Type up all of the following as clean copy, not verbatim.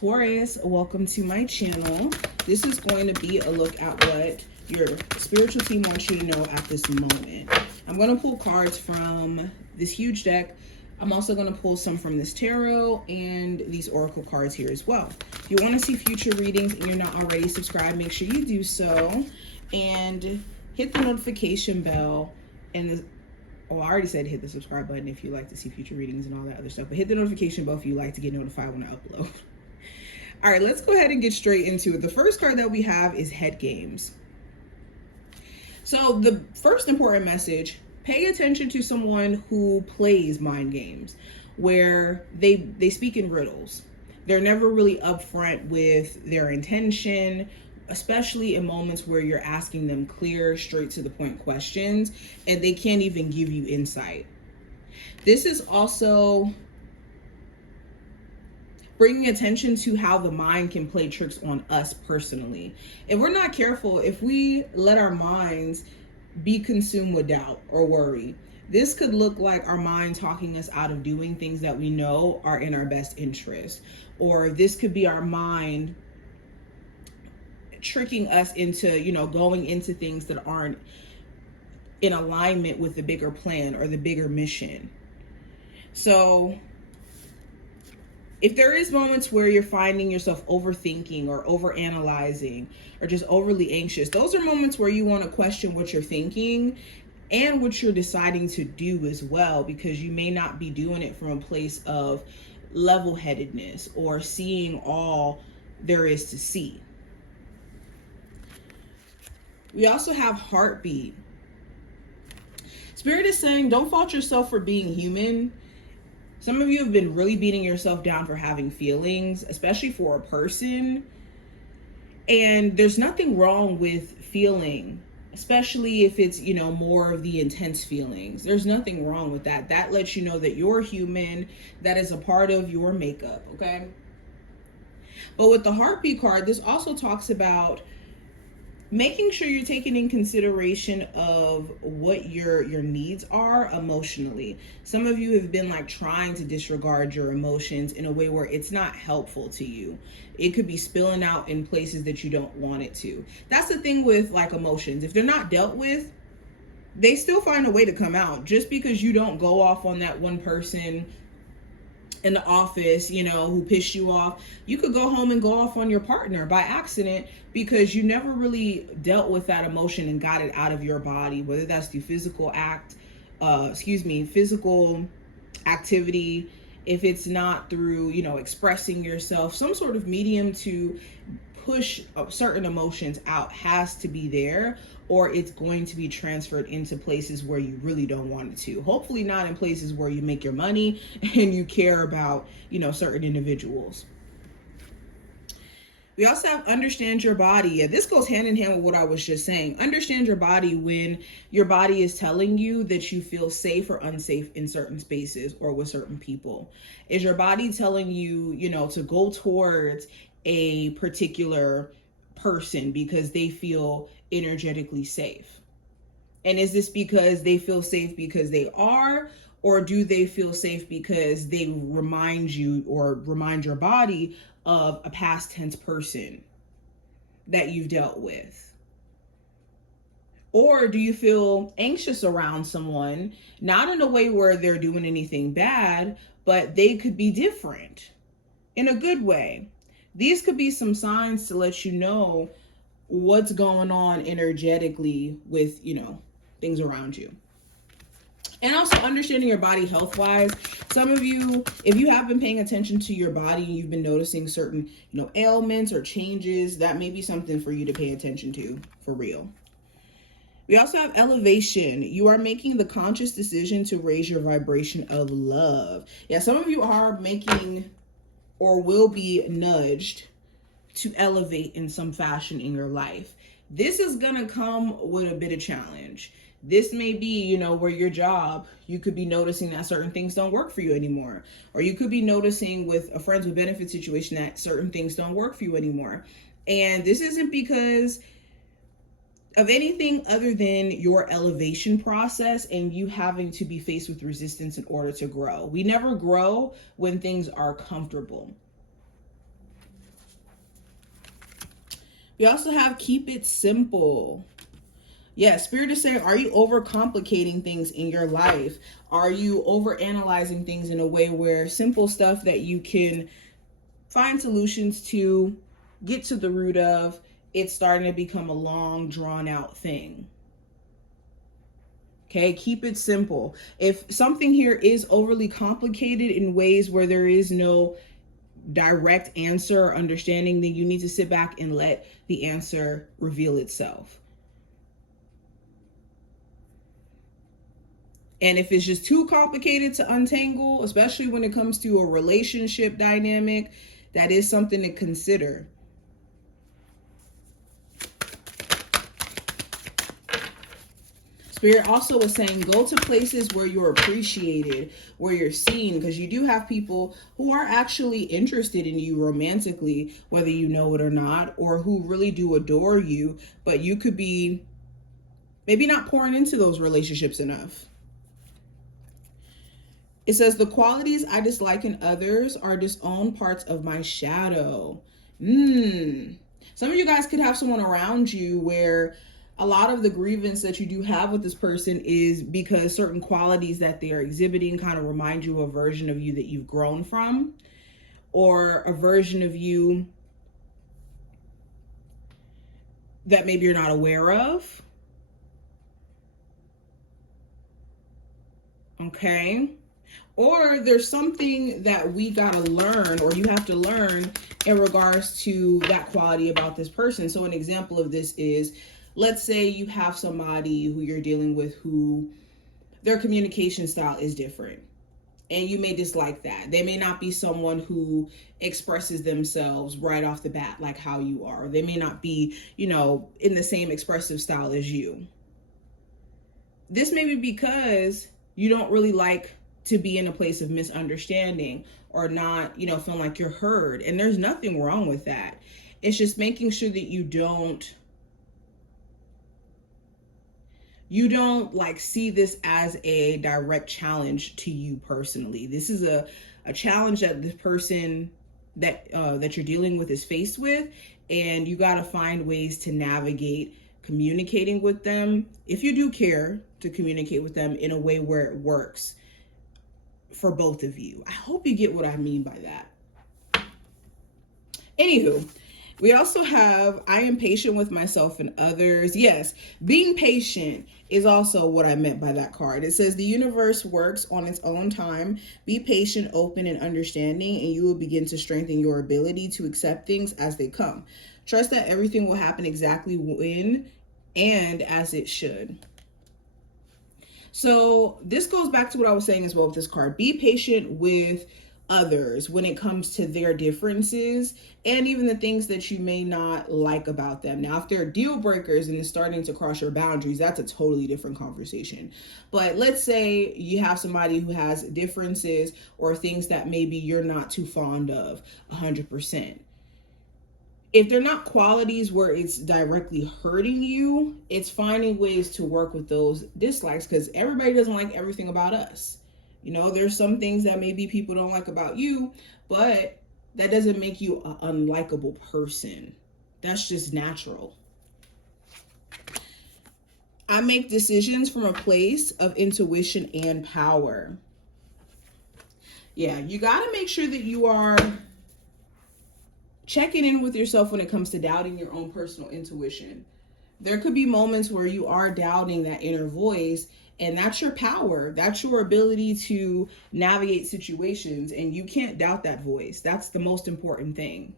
Taurus, welcome to my channel. This is going to be a look at what your spiritual team wants you to know at this moment. I'm going to pull cards from this huge deck. I'm also going to pull some from this tarot and these oracle cards here as well. If you want to see future readings and you're not already subscribed, make sure you do so. And hit the notification bell and I already said hit the subscribe button if you like to see future readings and all that other stuff. But hit the notification bell if you like to get notified when I upload. All right, let's go ahead and get straight into it. The first card that we have is Head Games. So the first important message, pay attention to someone who plays mind games, where they speak in riddles. They're never really upfront with their intention, especially in moments where you're asking them clear, straight to the point questions, and they can't even give you insight. This is also bringing attention to how the mind can play tricks on us personally. If we're not careful, if we let our minds be consumed with doubt or worry, this could look like our mind talking us out of doing things that we know are in our best interest. Or this could be our mind tricking us into, going into things that aren't in alignment with the bigger plan or the bigger mission. So if there is moments where you're finding yourself overthinking or overanalyzing or just overly anxious, those are moments where you want to question what you're thinking and what you're deciding to do as well, because you may not be doing it from a place of level-headedness or seeing all there is to see. We also have Heartbeat. Spirit is saying, don't fault yourself for being human. Some of you have been really beating yourself down for having feelings, especially for a person. And there's nothing wrong with feeling, especially if it's, more of the intense feelings. There's nothing wrong with that. That lets you know that you're human. That is a part of your makeup, okay? But with the Heartbeat card, this also talks about making sure you're taking in consideration of what your needs are emotionally. Some of you have been trying to disregard your emotions in a way where it's not helpful to you. It could be spilling out in places that you don't want it to. That's the thing with emotions. If they're not dealt with, they still find a way to come out. Just because you don't go off on that one person in the office, who pissed you off, you could go home and go off on your partner by accident because you never really dealt with that emotion and got it out of your body, whether that's through physical activity, if it's not through, expressing yourself, some sort of medium to push certain emotions out has to be there, or it's going to be transferred into places where you really don't want it to. Hopefully not in places where you make your money and you care about, certain individuals. We also have understand your body. Yeah, this goes hand in hand with what I was just saying. Understand your body when your body is telling you that you feel safe or unsafe in certain spaces or with certain people. Is your body telling you, to go towards a particular person because they feel energetically safe? And is this because they feel safe because they are, or do they feel safe because they remind you or remind your body of a past tense person that you've dealt with? Or do you feel anxious around someone, not in a way where they're doing anything bad, but they could be different in a good way? These could be some signs to let you know what's going on energetically with, things around you. And also understanding your body health-wise. Some of you, if you have been paying attention to your body and you've been noticing certain, ailments or changes, that may be something for you to pay attention to, for real. We also have elevation. You are making the conscious decision to raise your vibration of love. Yeah, some of you are making or will be nudged to elevate in some fashion in your life. This is going to come with a bit of challenge. This may be, where your job, you could be noticing that certain things don't work for you anymore. Or you could be noticing with a friends with benefits situation that certain things don't work for you anymore. And this isn't because of anything other than your elevation process and you having to be faced with resistance in order to grow. We never grow when things are comfortable. We also have keep it simple. Yeah, Spirit is saying, are you overcomplicating things in your life? Are you overanalyzing things in a way where simple stuff that you can find solutions to, get to the root of, it's starting to become a long, drawn out thing? Okay, keep it simple. If something here is overly complicated in ways where there is no direct answer or understanding, then you need to sit back and let the answer reveal itself. And if it's just too complicated to untangle, especially when it comes to a relationship dynamic, that is something to consider. Spirit also was saying, go to places where you're appreciated, where you're seen, because you do have people who are actually interested in you romantically, whether you know it or not, or who really do adore you, but you could be maybe not pouring into those relationships enough. It says, the qualities I dislike in others are disowned parts of my shadow. Some of you guys could have someone around you where a lot of the grievance that you do have with this person is because certain qualities that they are exhibiting kind of remind you of a version of you that you've grown from, or a version of you that maybe you're not aware of. Okay. Or there's something that we gotta learn, or you have to learn in regards to that quality about this person. So an example of this is, let's say you have somebody who you're dealing with who their communication style is different, and you may dislike that. They may not be someone who expresses themselves right off the bat like how you are. They may not be, in the same expressive style as you. This may be because you don't really like to be in a place of misunderstanding, or not, feeling like you're heard. And there's nothing wrong with that. It's just making sure that you don't like see this as a direct challenge to you personally. This is a challenge that the person that you're dealing with is faced with, and you got to find ways to navigate communicating with them, if you do care to communicate with them, in a way where it works for both of you. I hope you get what I mean by that. Anywho, we also have, I am patient with myself and others. Yes, being patient is also what I meant by that card. It says the universe works on its own time. Be patient, open, and understanding, and you will begin to strengthen your ability to accept things as they come. Trust that everything will happen exactly when and as it should. So this goes back to what I was saying as well with this card. Be patient with others when it comes to their differences and even the things that you may not like about them. Now, if they're deal breakers and it's starting to cross your boundaries, that's a totally different conversation. But let's say you have somebody who has differences or things that maybe you're not too fond of 100%. If they're not qualities where it's directly hurting you, it's finding ways to work with those dislikes, because everybody doesn't like everything about us. There's some things that maybe people don't like about you, but that doesn't make you an unlikable person. That's just natural. I make decisions from a place of intuition and power. Yeah, you got to make sure that you are checking in with yourself when it comes to doubting your own personal intuition. There could be moments where you are doubting that inner voice, and that's your power. That's your ability to navigate situations, and you can't doubt that voice. That's the most important thing.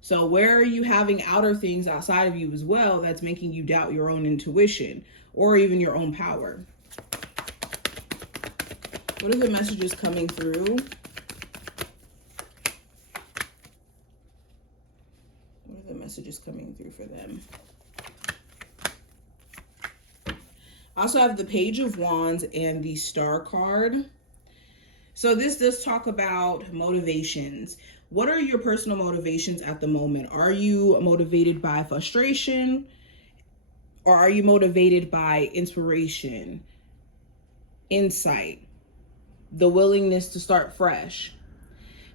So where are you having outer things outside of you as well that's making you doubt your own intuition or even your own power? What are the messages coming through? Messages coming through for them? I also have the Page of Wands and the Star card. So this does talk about motivations. What are your personal motivations at the moment? Are you motivated by frustration, or are you motivated by inspiration, insight, the willingness to start fresh?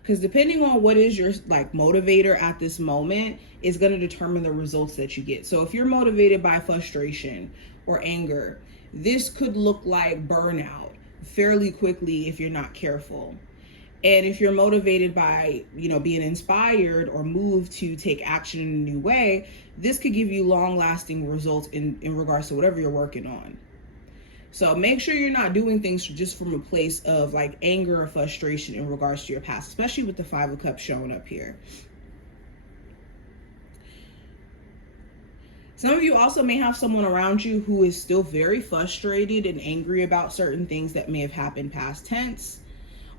Because depending on what is your like motivator at this moment is going to determine the results that you get. So if you're motivated by frustration or anger, this could look like burnout fairly quickly if you're not careful. And if you're motivated by, being inspired or moved to take action in a new way, this could give you long lasting results in regards to whatever you're working on. So make sure you're not doing things just from a place of like anger or frustration in regards to your past, especially with the 5 of Cups showing up here. Some of you also may have someone around you who is still very frustrated and angry about certain things that may have happened past tense,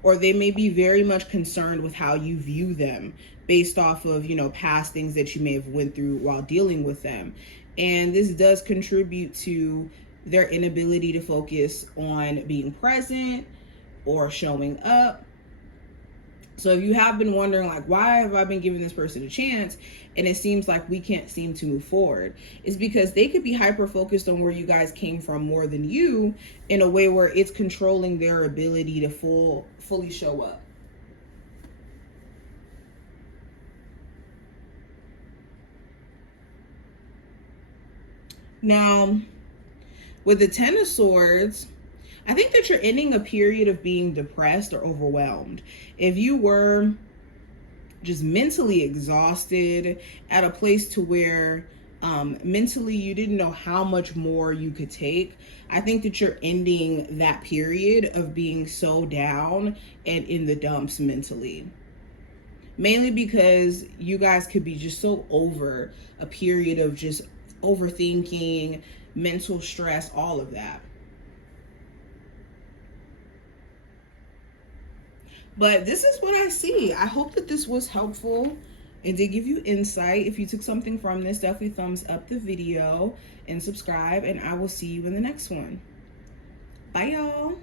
or they may be very much concerned with how you view them based off of, past things that you may have went through while dealing with them. And this does contribute to their inability to focus on being present or showing up. So if you have been wondering, like, why have I been giving this person a chance and it seems like we can't seem to move forward, it's because they could be hyper focused on where you guys came from more than you, in a way where it's controlling their ability to fully show up. Now, with the 10 of Swords, I think that you're ending a period of being depressed or overwhelmed. If you were just mentally exhausted, at a place to where mentally you didn't know how much more you could take, I think that you're ending that period of being so down and in the dumps mentally. Mainly because you guys could be just so over a period of just overthinking, mental stress, all of that. But this is what I see. I hope that this was helpful and did give you insight. If you took something from this, definitely thumbs up the video and subscribe, and I will see you in the next one. Bye, y'all.